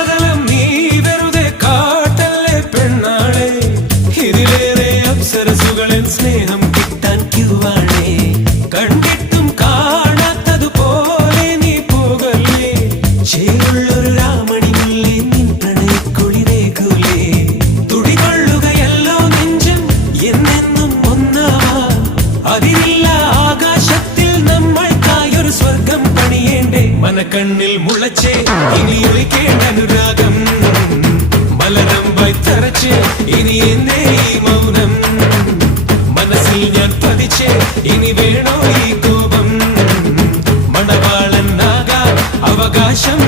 അകലം നീ വെറുതെ കാട്ടല്ലേ പെണ്ണാളെ, ഇതിലേറെ അപ്സരസുകളിൽ സ്നേഹം കിട്ടാൻ ക്യൂവാണേ. കണ്ടിട്ടും കാണാത്തതുപോലെ നീ പോകല്ലേ, ചേരുള്ളൊരു രാമണി മുല്ലേ നിൻ പ്രണയക്കുളിരേകൂലേ. തുടികൊള്ളുകയല്ലോ നെഞ്ചം എന്നെന്നും ഒന്നാവാൻ, അതിരില്ല ആകാശത്തിൽ നമ്മൾക്കായൊരു സ്വർഗം പണിയേണ്ടേ. മനക്കണ്ണിൽ മുളച്ചേ ഇനി ഒളിക്കേണ്ട അനുരാഗം, മലരമ്പായി തറച്ച് ഇനി എന്നേ ഈ മൗനം. മനസ്സിൽ ഞാൻ പതിച്ചേ ഇനി വേണോ ഈ കോപം, മണവാളനാകാൻ അവകാശം.